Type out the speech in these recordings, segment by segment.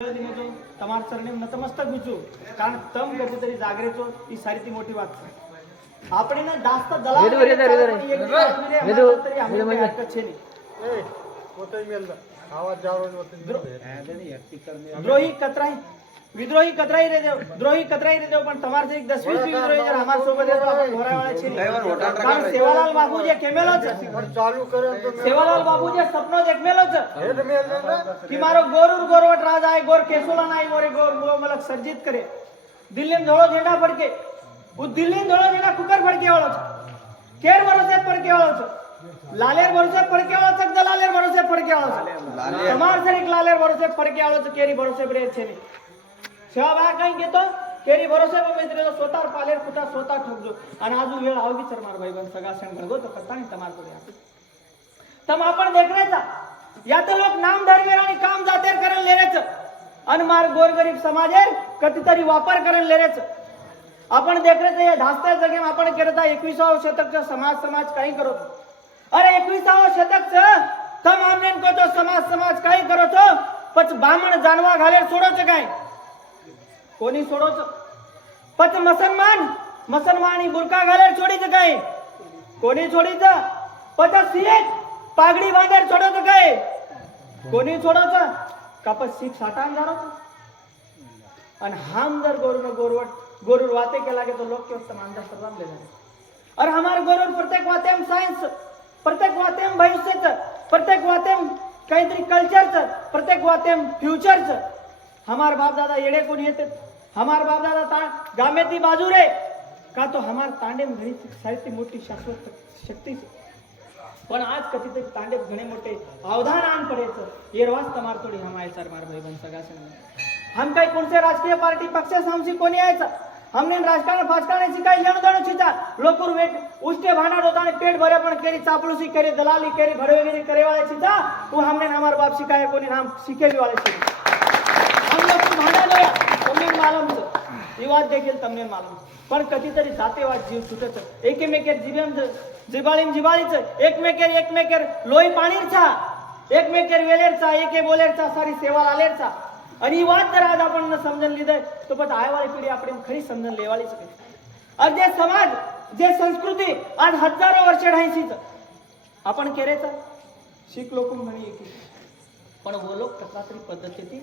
दिनेचो તમાર સરને નતમસ્તક બીચું કારણ તમ ગતિ તરી જાગરે છો ઈ સારી તી મોટી વાત છે આપણે ને દાસ્ત દલાલ વેદુ, વેદુ, વેદુ, વેદુ. એક દી આદમીને વેદુ, અમારા તરી આપણે વેદુ, કઈ વેદુ. હરકત છે નહીં. એ પોતે મેલ આવાજ જાવરો પોતે દ્રોહી કતરાઈ વિદ્રોહી કતરાઈ રહેજો. દ્રોહી કતરાઈ રહેજો પણ તમારથી એક દસ વીસ વિદ્રોહી જરા અમાર સોબત તો આપણે ઘોરાવાળા છે કારણ સેવાલાલ બાપુ જે કેમેલો છે. ચાલુ કરે તો સેવાલાલ બાપુ જે સપનો જે છે. કે મારો ગોરુર ગોરવટ રાજ આય ગોર કેસુલા નાય મોરે ગોર ગો મલક સર્જિત કરે. દિલ્હી ધોળો ઝંડા ફડકે. હું દિલ્હી ધોળો ઝંડા કુકર પડકે વાળો છે. કેર વરસે ફડકે વાળો છે. લાલેર ભરોસે પડકે આવો છે દલાલેર ભરોસે પડકે વાળો છે તમાર સર એક લાલેર ભરોસે પડકે આવો છે કેરી ભરોસે બ્રેડ છે નહીં शेवाभाग घेतो. केरी भरोसा मित्र स्वतः पालेर कुठं स्वतः ठोकजो आणि अजून वेळ हा विचार मार भाई बन सगळा सण गो हो, तो करता नाही तमार करूया तम आपण देखण्याचा यात लोक नाम धरले आणि काम जातेर करण लेण्याचं आणि मार गोरगरीब समाजेर कधीतरी वापर करेल लेण्याचं आपण देखण्याचं हे धास्त्या जगेम आपण करता एकविसावं शतकचं समाज समाज काही करत अरे एकविसावं शतकचं तम आमने समाज समाज काही करतो पण बामण जानवा घालेल सोडवचं काय? कोणी सोडोच पच मुसलमान मुसलमानी बुरका घाले सोडीच काय? कोणी सोडीचं? पच सीएच पागडी बांधर सोडत काय? कोणी सोडत कापस सीख साठान जाणत आणि हम जर गोरुर गोरवट गोरूर वाते के लागे तो लोक के उत्तम अंदर सर्वम ले जाए और हमारे प्रत्येक वातेम सायन्स प्रत्येक वातेम भविष्याचं प्रत्येक वातेम काहीतरी कल्चरचं प्रत्येक वातेम फ्युचरचं हमार बाप दादा येडे कोणी येते हमार बाबा ता गामे ती बाजू रे. का तो हमार तांडे घणी साहित्य मोठी शाश्वत शक्ती पण आज कधीतरी तांडे घणे मोठे अवधान आण ये रवाज तमार थोडी हम आहे सर मार भाईबंद सगळा संग हम काही कोणते राजकीय पार्टी पक्ष आमची कोणी यायचं? हमने राजकारण फाजकारण्याची काही जणजण चिता लोकुर वेट उसके भांडार होता पेट भरे पण केरी चापलूसी केरी दलाली केरी भरे करे वाला चिता तू हमने हमार बाप शिकाय कोणी हम भी वाले चिता मालमच विवाद देखील तमनेर मालम. पण कधीतरी जातेवाद जीव सुटत. एकेमेकेर जिबेम जिबाळीन जिबाळीच. एकमेकेर एकमेकेर लोई पाणीरचा. एकमेकेर वेलेरचा एके बोलेरचा सारी सेवा आलेरचा आणि वाद जर आज आपण न समजून લીધે तो पण आयवाळी पिढी आपण खरी સમજણ લેવાળી શકે અને समाज जे संस्कृती आज हजारो वर्ष ढायसीच आपण केरेचा? शीख लोक म्हणी पण वो लोक तकात्री पद्धतीने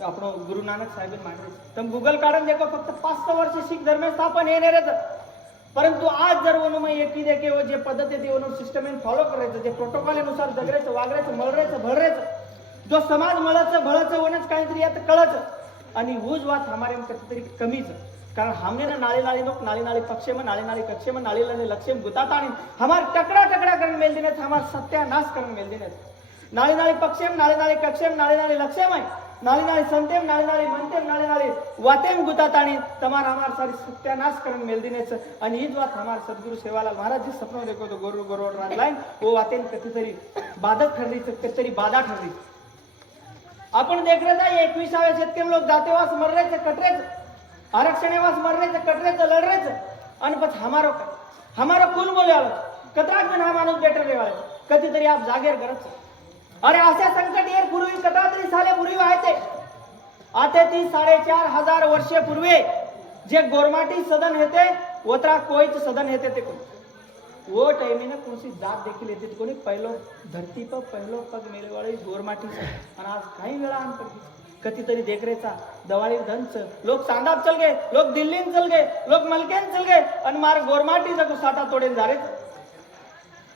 આપણો ગુરુ નાનક સાહેબ માંડે તમે ગૂગલ કાઢન દેખો ફક્ત પાંચસો વર્ષે શીખ ધર્મ સ્થાપન એ રે પરંતુ आज जर ओनम एकी दे के वो जे पद्धती ती ओनम सिस्टम फॉलो करायचं जे प्रोटोकॉल अनुसार जगरायचं वागरायचं मळरायचं भळरायचं जो समाज मळाचं भळाचं ओनच काहीतरी यात कळच आणि हुज वात हमारे कधीतरी कमीच कारण हमने ना नाळी नाळी लोक नाळी नाळी पक्षे में नाळी नाळी कक्षे में नाळी नाळी लक्ष्य में गुताता आणि हमार टकरा टकरा करण मेल देने हमार सत्यानाश करण मेल देने नाळी नाळी पक्षे में नाळी नाळी कक्षे में नाळी नाळी लक्ष्य में નાળી નાળી સંતેમ નાળી નાળી મંતેમ નાળી નાળી વાતેમ ગુતાતાણી તમારા અમાર સારી સત્યાનાશ કરીને મેલદીને છે અને એ જ વાત અમારા સદગુરુ સેવાલાલ મહારાજ જે સપનો દેખો તો ગોરુ ગોરો રાજ લાઈન ઓ વાતેમ કથીતરી બાધક ठरली છે कधीतरी बाधा ठरली आपण देख रहे था एकविसाव्या शेतकरी लोक जातेवास मररेच कटरेच आरक्षणेवास मररेच कटरेच लढरेच आणि પછી हमारो हमारो कुल बोले आलो कतराक जण हा माणूस बेटर रेवाले कधीतरी आप जागेर करत अरे असे संकट येर पूर्वी कटातरी साले पूर्वी व्हायचे. आता ती साडेचार हजार वर्षे पूर्वी जे गोरमाटी सदन हेते वत्रा कोईच सदन हेते ते कोण? वो टाइमी ना कोणसी जात देखील येते कोणी? पहिलो धरती पर पहिलो पग मेलेवाळी गोरमाटी आणि आज काही वेळा आम कधीतरी देखरेचा दवाळी धनच. लोक चांदाप चल गे लोक दिल्लीन चल गे लोक मलकेन चल गे आणि मार गोरमाटी साठा तोडेन झालेच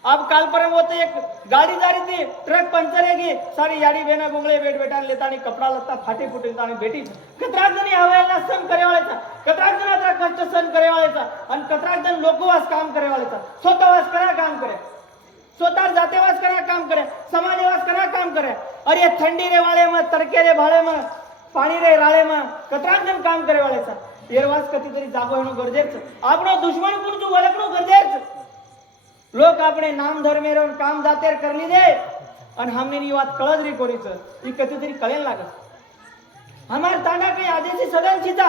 अब काल पर वो तो एक गाड़ी जा रही थी ट्रक पंचर है की? सारी यारी बेना गुंगले बेट बेटा लेता नहीं कपड़ा लगता फाटी फुटी आणि बेटी कतराक जणी हवेला सन करे वाळायचा कतराक जन आता कष्ट सन करे वाळायचा आणि कतराक जन लोकवास काम करे वाळायचा स्वतःवास करा काम करे. स्वतः जातेवास करा काम करे. समाजवास करा काम करे. अरे ठंडी रे वाळे में तड़के रे भाळे में पाणी रे राळे में कतराक जन काम करे वाले सा येरवास कति कधीतरी जागो येणं गरजेच. आपण दुश्मन कुर्जू तू? ओळखणं लोक आपणे नाम धर्मे राहून काम जातेर करली दे आणि हमने ही वात कळत रे कोणीच. ही कधीतरी कळेल लागत हमार तांडा काही आधीची सदन चिता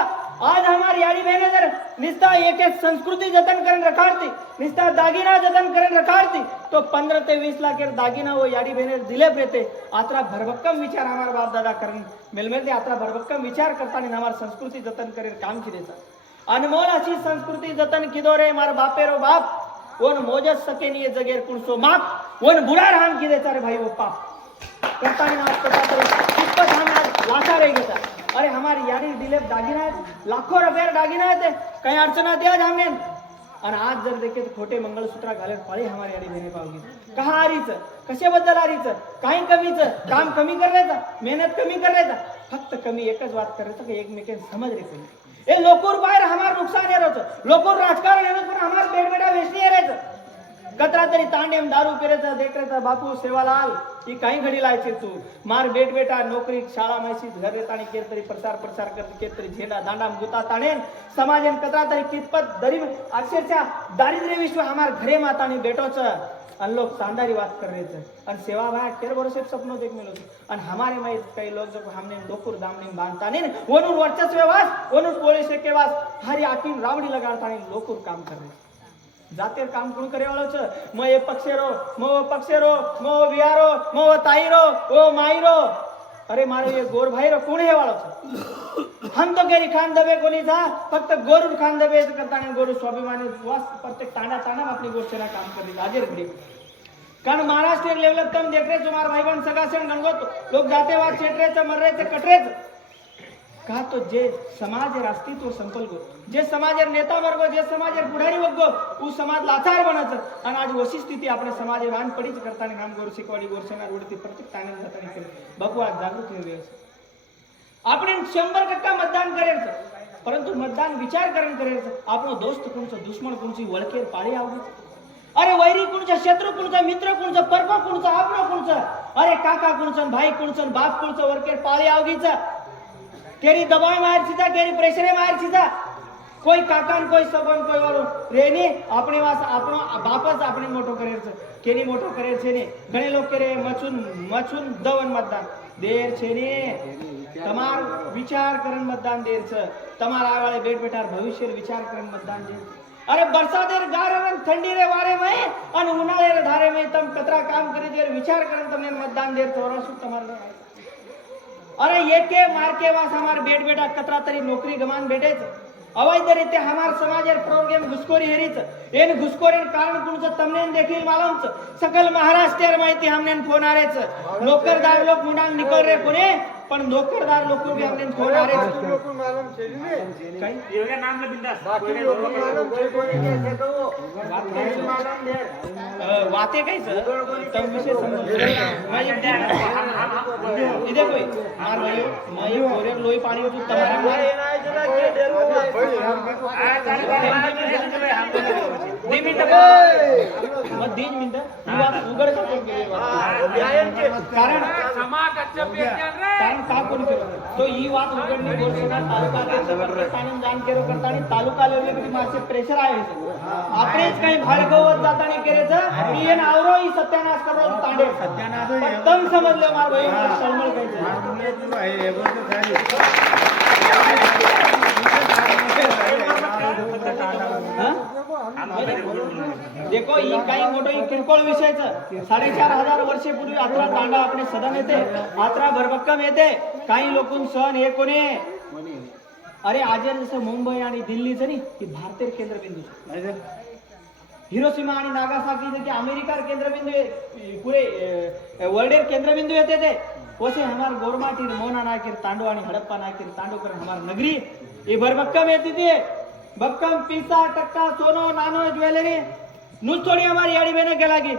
आज हमार याडी बहने जर निस्ता एक एक संस्कृती जतन करण रखाडती निस्ता दागिना जतन करण रखाडती तो पंधरा ते वीस लाख दागिना व याडी बहने दिले रेते. आत्रा भरभक्कम विचार हमार बाप दादा करण. मिलमेल आत्रा भरभक्कम विचार करताना हमार संस्कृती जतन करेल काम किरेचा अनमोल अशी संस्कृती जतन किदो रे मार बापेरो बाप. कोण मोजत सके ये जगेर कुणसो माप कोण बुरा राम किदेचा रे भाई वो पाप. करताना आज कितपत हम आज वाचा रे घेता. अरे हमारी यारी दिलेप दागिना आहेत लाखो रुपयावर दागिना आहेत ते. काही अडचण द्या जामने. आणि आज जर देखे तर खोटे मंगळसूत्र घालत पाळी हमारी यारी देणे पावगी. कहा आरीच? कशाबद्दल आरीच? काही कमीच? काम कमी करायचं मेहनत कमी करायचा फक्त कमी एकच बात करायचं की एकमेकांना समज रे ए लोकोर बाहेर हमार नुकसान येरायचं लोकोर राजकारण येणं पण हमार बेडबेडा वेचणी येरायचं कतरा तरी तांडेम दारू पिरेचा देखरेचा बापू सेवालाल ही काही घडी लायची तू. मार बेट बेटा नोकरी शाळा मैसी घर येत आणि केत तरी प्रचार प्रसार करत केत तरी झेंडा दांडा गुता ताणेन. समाजेन कतरा तरी कितपत दरी अक्षरशः दारिद्र्य विश्व हमार घरे मातानी बेटोच. आणि लोग चांदारी बात कर रहे थे आणि सेवा भाई तेरह वर्ष से सपनों देख मिलो आणि हमारे में कई लोग जो हमने डोकुर दामनी बांधता नहीं वनुन वर्चस्व वास वनुन पोलिस के वास हरी आकीन रावड़ी लगाड़ता नहीं लोकुर काम कर रहे જાતે કામ કોણ કરે વાળો છે મ એ પક્ષેરો મ ઓ પક્ષેરો મ ઓ વિયારો મ ઓ તાઈરો ઓ માઈરો અરે મારો એ ગોર ભાઈરો કોણ હે વાળો છે हम तो केरी खान दबे कोणी फक्त गोरू खान दबे करता गोरु गोरू स्वाभिमानी वास प्रत्येक तांडा तांडा आपली गोष्टीला काम कर दी घड़ी कारण महाराष्ट्र लेवल तम देख तुम्हाला भाई बहन सगा से गणगोत लोग जाते वा चेटरेच रहे थे का तो जे समाज अस्तित्व संकल्प जे समाज नेता वर्ग जे समाज पुढारी वर्ग उ समाज लाचार बनत आणि आज अशी स्थिती आपण समाज वान पडीच करताना काम गोर शिकवाडी गोरसेना उडती प्रत्येक ताणे जाताना केलं. बापू आज जागृत होईल आपण शंभर टक्का मतदान करेल परंतु मतदान विचार करून करेल आपण दोस्त कोणचं दुश्मन कोणची वळखेर पाळी आवडत अरे वैरी कोणचं शत्रू कोणचं मित्र कोणचं पर्व कोणचं आपण कोणचं अरे काका कोणचं भाई कोणचं बाप कोणचं वरकेर पाळी आवडीच केरी दबाव मारची केरी प्रेशर मारची कोई काकान कोई सबन कोई वालो रेनी आपने वास आपण बापच आपण मोठो करेल केरी मोठो करेल छे ने घणे लोक केरे मचून मचून दवन मतदान देर छे ने તમાર વિચાર કરન મતદાન દેર છે તમારા આવાળે બેટ બેટાર ભવિષ્ય વિચાર કરન મતદાન દેર અરે બરસાદેર ગારવન ઠંડી રે વારે મે અને ઉનાળે રે ધારે મે તમ કતરા કામ કરી દેર વિચાર કરન તમને મતદાન દેર તો શું તમારે અરે એકે માર્કે વાસ અમાર બેટ બેટા કતરા તરી નોકરી ગમાન બેઠે છે अवैध रीते हमार समाज प्रोग्राम घुसखोरी हेरीच. एन घुसखोरी कारण कुणचं तमने देखील मालमच. सकल महाराष्ट्र माहिती हमने फोनारेच नोकरदार लोक मुंडा निकल रे पुणे पण नोकरदार लोक भी हमनेन नाम बिंदास. वाते काय सर तम विषय समज माझे इधे कोई मार भाई मैं ये कोरे लोई पानी में तुम्हारे मारे मी मिनिट मग तीन मिनिटं उघड का कोण केली कारण समाजाच्या कारण का कोण केलं तो ही वाद उघडणी गोष्टीना तालुका अध्यक्ष जाण केलं करता आणि तालुका लेवली माझे प्रेशर आहे आपलेच काही भाडगवत जाताना केल्याचं मी येण आवरो ही सत्यानाश करणार तांडे सत्यानाश तम समजलं मार भाई तळमळ काही देखो ही काही मोठं ही किरकोळ विषयच साडेचार हजार वर्षेपूर्वी आत्रा तांडा आपले सदन येते. आत्रा भरभक्कम येते. काही लोकून सण हे कोणी अरे आज जसं मुंबई आणि दिल्लीचं नाही ही भारतीय केंद्रबिंदू. हिरोसीमा आणि नागासाकी जे की अमेरिका केंद्रबिंदू पुरे वर्ल्डेर केंद्रबिंदू येते ते. वसे हमार गोरमाटी मोना नाकीर तांडू आणि हडप्पा नाकीर तांडू कर हमार नगरी ही भरभक्कम येते ते. भक्कम पीसा टक्का सोनो नानो ज्वेलरी नुस थोडी हमारी याडी बेने केला की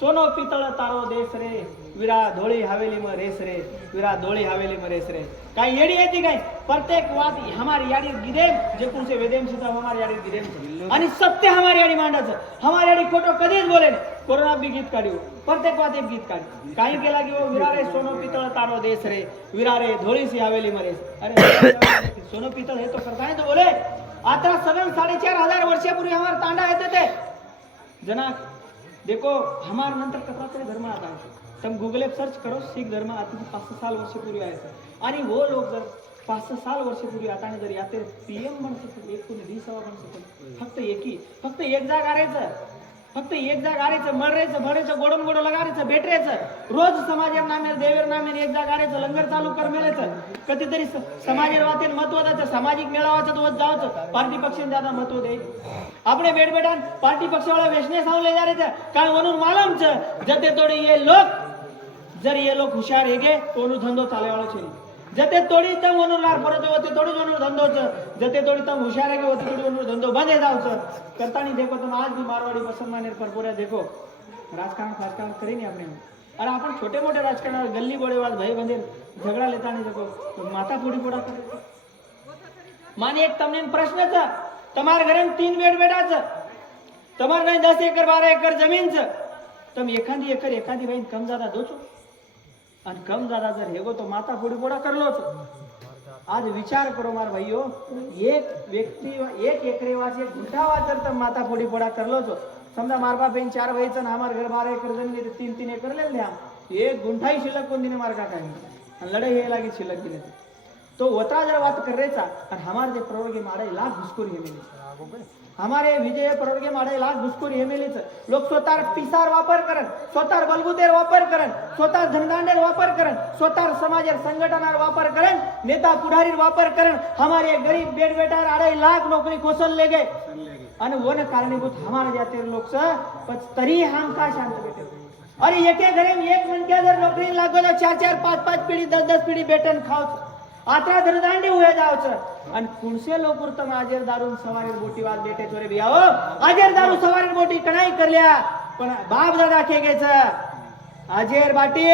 सोनो पितळ तारो देश रे विरा धोळी हवेली म रेस रे विरा धोळी हवेली म रेस रे काय येडी येते काय प्रत्येक वाद हमारी याडी गिदेम जे कुणसे वेदेम सुद्धा हमारी याडी गिदेम. आणि सत्य हमारी याडी मांडायचं हमारी याडी खोटो कधीच बोले. कोरोना बी गीत काढू प्रत्येक वाद एक गीत काढ काही केला की वो विरा रे सोनो पितळ तारो देश रे विरा रे धोळी सी हवेली म रेस अरे सोनो पितळ हे तो करता नहीं तो बोले आता सदन साडेचार हजार वर्षापूर्वी हमार तांडा येते ते जना देखो हमार नंतर कसा तरी धर्म आता है। तुम गूगल पे सर्च करो सिख धर्म आता पाच सहा साल वर्षापूर्वी आणि वो लोक जर पाच सहा साल वर्षापूर्वी आता आणि जर पी एम बन शकतो एक कोणी डी सभा बन शकतो फक्त एकी फक्त एक जाग आरायचं फक्त एक जाग आरायचं मळरायचं भरायचं गोडम गोडं लगारायचं भेटरायचं रोज समाजावर नामे देवेर नामेर एक जाग लंगर चालू कर मेलायचं कधीतरी समाजावर वाटेल महत्त्व द्यायचं सामाजिक मेळावाचं वच जावचं. पार्टी पक्ष ज्यादा महत्त्व दे. आपण बेडबेडान पार्टी पक्षावाला वेशने सांगले जायचं काय म्हणून मालमच? जते तोडे ये लोक. जर ये लोक हुशार हे गे तो धंदो चालवायला ಜೊತೆ ತೊಳಿತ ಒಂದೂರು ಲಾರ್ ಬರೋದು ಒತ್ತೆ ತೊಡಿದು ಒಂದೂರು ದಂಧೋಚ ಜೊತೆ ತೊಳಿತ ಹುಷಾರಾಗಿ ಒತ್ತೆ ತೊಡಿ ಒಂದೂರು ದಂಧೋ ಬಂದೇ ದಾವಚ કરતાની દેખો તમે આજ બી મારવાડી પસંદમાં ને પરપોર્યા દેખો રાજકારણ ફાજકારણ કરીને આપણે અરે આપણે છોટે મોટે રાજકારણ ગલ્લી બોડે વાત ભાઈ બંધે ઝઘડા લેતા નહીં શકો તો માતા ફોડી ફોડા કરે માને એક તમને પ્રશ્ન છે તમારા ઘરે તીન બેડ બેડા છે તમારે નહીં દસ એકર બાર એકર જમીન છે તમે એખાદી એકર એખાદી ભાઈ કમ જાદા દો છો અને કમ જાદા જર હેગો તો માતા ફોડી પોડા કરલો છો આજ વિચાર કરો મારા ભાઈઓ એક વ્યક્તિ એક એકરે વાસે ગુંઠાવા જર તમે માતા ફોડી પોડા કરલો છો समजा मार बाप बहीण चार व्हायचं ना हमारे घर बारा एकर जमीन आहे, तर तीन तीन एकर ले द्या एक गुंठाई शिल्लक कोण दिने मार का काय आणि लढाई हे लागे शिल्लक दिले तो वतरा जर बात करायचा आणि हमारे जे प्रवर्गे माडे लाख घुसखोर हे मेले हमारे विजय प्रवर्गे माडे लाख घुसखोर हे मेलेच. लोक स्वतः पिसार वापर करन स्वतः बलबुतेर वापर करन स्वतः धनदांडेर वापर करन स्वतः समाजेर संघटनार वापर करन नेता पुढारीर वापर करन हमारे गरीब बेट बेटार अढाई लाख नोकरी कोसल ले गए आणि वन कारणीभूत हमारे जाते लोक स पण तरी हम का शांत भेटे अरे एके घरे एक मनक्या जर नौकरी लागो तो चार चार पाच पाच पिढी दस दस पिढी बेटन खावचं. आता धरदांडे हुए जावच. आणि कुणसे लोक तम आजेर दारून सवारी बोटी वाद बेटे चोरे बिया. हो आजेर दारू सवारी बोटी कणाई करल्या पण बाप दादा के गेच आजेर बाटी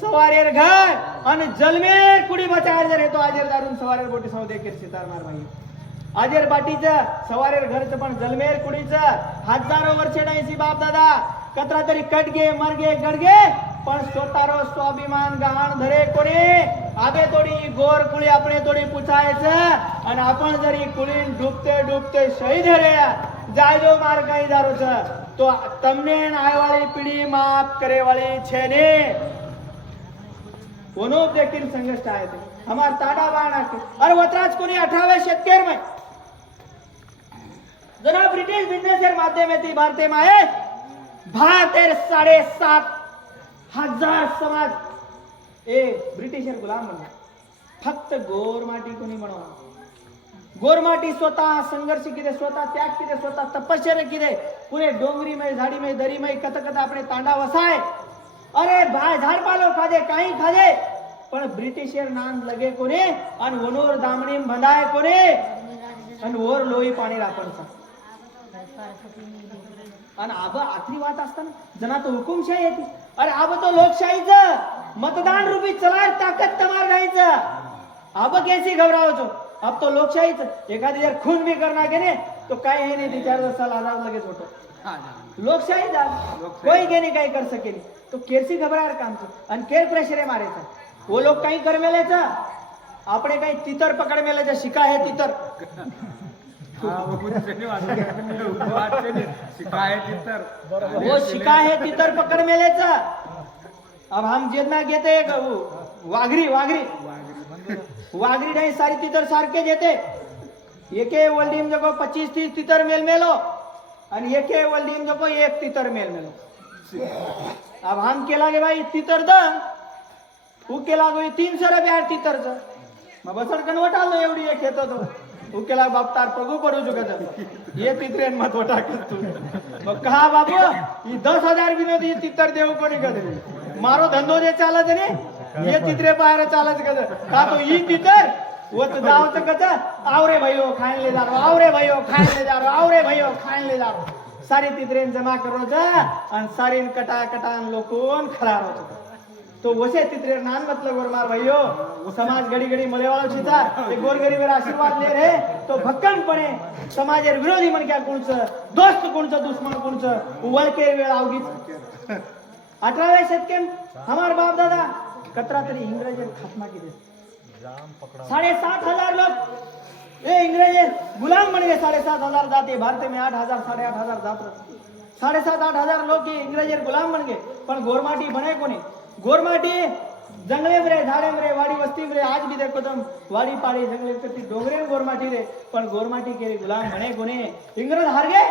सवारेर घर आणि जलमेर कुडी बचार जर येतो आजेर दारून सवारेर बोटी सौ देखील सितार मार भाई. आजेर बाटीचं सवारेर घरचं पण जलमेर कुडीचं हजारो वर्षे नाहीसी बाप दादा. कतरा तरी कटगे मरगे गडगे पण स्वतःरो स्वाभिमान गहाण धरे कोणी? आबे थोडी गोर कुळी आपण थोडी पुचायचं आणि अपन जरी कुळीन डुबते डुबते शहीद रे जायजो मार काही दारूच तो तमने आयवाळी पिढी माफ करेवाळी छेने नो देखील संघर्ष आए थे हमार ताडा बाण के अरे वतराज कोणी अठावे शतकेर में जना ब्रिटिश बिजनेस एर माध्यम बिझनेस माध्यमेती भारते माये साढ़े सात हजार समाज ए ಬ್ರಿಟಿಷರ್ गुलाम ಅಲ್ಲ फक्त गोरमाटी कोणी म्हणೋ गोरमाटी स्वतः संघर्ष किदे स्वतः त्याग किदे स्वतः तपश्चर्य किदे पुरे डोंगरी में झाड़ी में दरी में कथ कथ अपने तांडा वसाय. अरे भाई झाडपालो खादे काही खादे. पण ब्रिटिशर नान लगे कोणे? आणि वनोर दामणी बंधाय कोणे? आणि वर लोई पाणी रापडचा आणि आबा आखरी वात असताना जना तो हुकुमशाही येते. अरे अब तो लोकशाहीच मतदान रूपी चला ताकद तमार राहायचं अब कैसे घबरावचो अब तो लोकशाहीच. एखादी जर खून भी करणार गेले तो काय हे नाही विचार साला आराम लगेच होतो. लोकशाही जा. कोई गेने काय कर सकेल. तो केरसी घबरार कामचं आणि केर मारे मारायचं वो लोक काही कर मेल्याचं. आपण काही तितर पकड मेल्याचं. शिका हे तितर. वो शिका है तितर पकड मेलेचा. अब हम जेतना घेते एक. वाघरी वाघरी. वाघरी नाही सारी तितर सारखे घेते. एके वल्डीम जगो पच्चीस तीस तितर मेल मेलो. आणि एके वल्डीम जगो एक तितर मेल मेलो. अब हम केला गे भाई तितर द ऊ केला गो तीनशे रुपया तितरचं मग बसड कन्वर्ट आलो एवढी एक येतो तो. ऊ केला बाप तार पगू पडू चुकत ये तित्रेन मत वटा मग कहा बाबू? ही दस हजार विनोद ही तितर देऊ कोणी कधी? मारो धंदो जे चालत ने ये तित्रे बाहेर चालत कद का तो ही तितर वत जावचं कच आवरे भाईओ खायन ले जा आवरे भाईओ खायन ले जा आवरे भाईओ खायन ले जा सारी तित्रेन जमा करो जा आणि सारी कटा कटान लोकोन खरार होतो. तो वसे तितरे नान मतलब गोरमार भाइयो समाज घडी घडी मले वाला छिता ते गोरगरीबर आशीर्वाद ले रे। तो भक्कमपणे समाजेर विरोधी मन क्या कोणच? दोस्त कोणच? दुश्मन कोणच? वळके वेळ आवगीच अठराव्या शतकेन हमार बाप दादा कतरा तरी इंग्रजी खात्मा केले साडेसात हजार लोग ए इंग्रजे गुलाम बन गए साडेसात हजार जाते। भारत में आठ हजार साडे आठ हजार जात साढ़े सात आठ हजार लोग हे गुलाम बन गए। पण गोरमाटी बने कोणी? गोरमाटी जंगले रे झाडे रे वाडी वस्ती रे आज भी देखो तुम वाडी पाड़ी जंगले करती डोंगरे गोरमाटी रे. पण गोरमाटी के गुलाम बने गुने. इंग्रज हारगे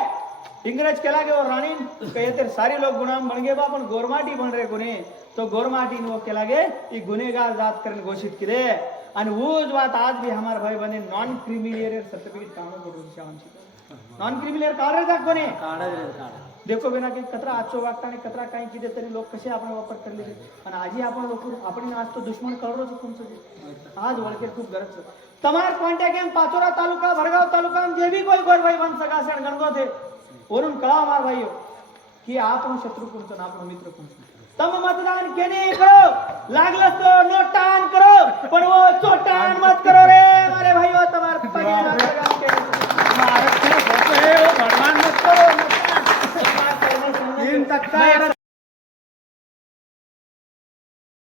इंग्रज केला के राणी रानी? कहे तर सारे लोग गुलाम बन गे बा पण गोरमाटी बन रे गुने. तो गोरमाटी नो केला गे ई गुनेगार जात करने घोषित केले आणि ऊज बात आज भी हमार भाई बने नॉन क्रिमिलियर सर्टिफिकेट काढून नॉन क्रिमिलियर काढ रे कोणी देखो बिना की कचरा आजचो वागता आणि कचरा काही किती तरी लोक कसे आपण वापर करले पण आजही आपण लोक आपण आज तो दुश्मन करतो तुमचं आज वळके खूप गरज तमार कॉन्टॅक्ट घेऊन पाचोरा तालुका भरगाव तालुका जे बी कोई कोई भाई बन सगळा सण गणगोत हे वरून कळा मार भाई की आपण शत्रू कोणतो आपण मित्र कोणतो तम मतदान केने करो. लागलं तो नोटान करो. पण वो चोटान मत करो रे मारे भाई हो तमार पहिले मतदान केले मारे हो. भगवान मत करो. tá cara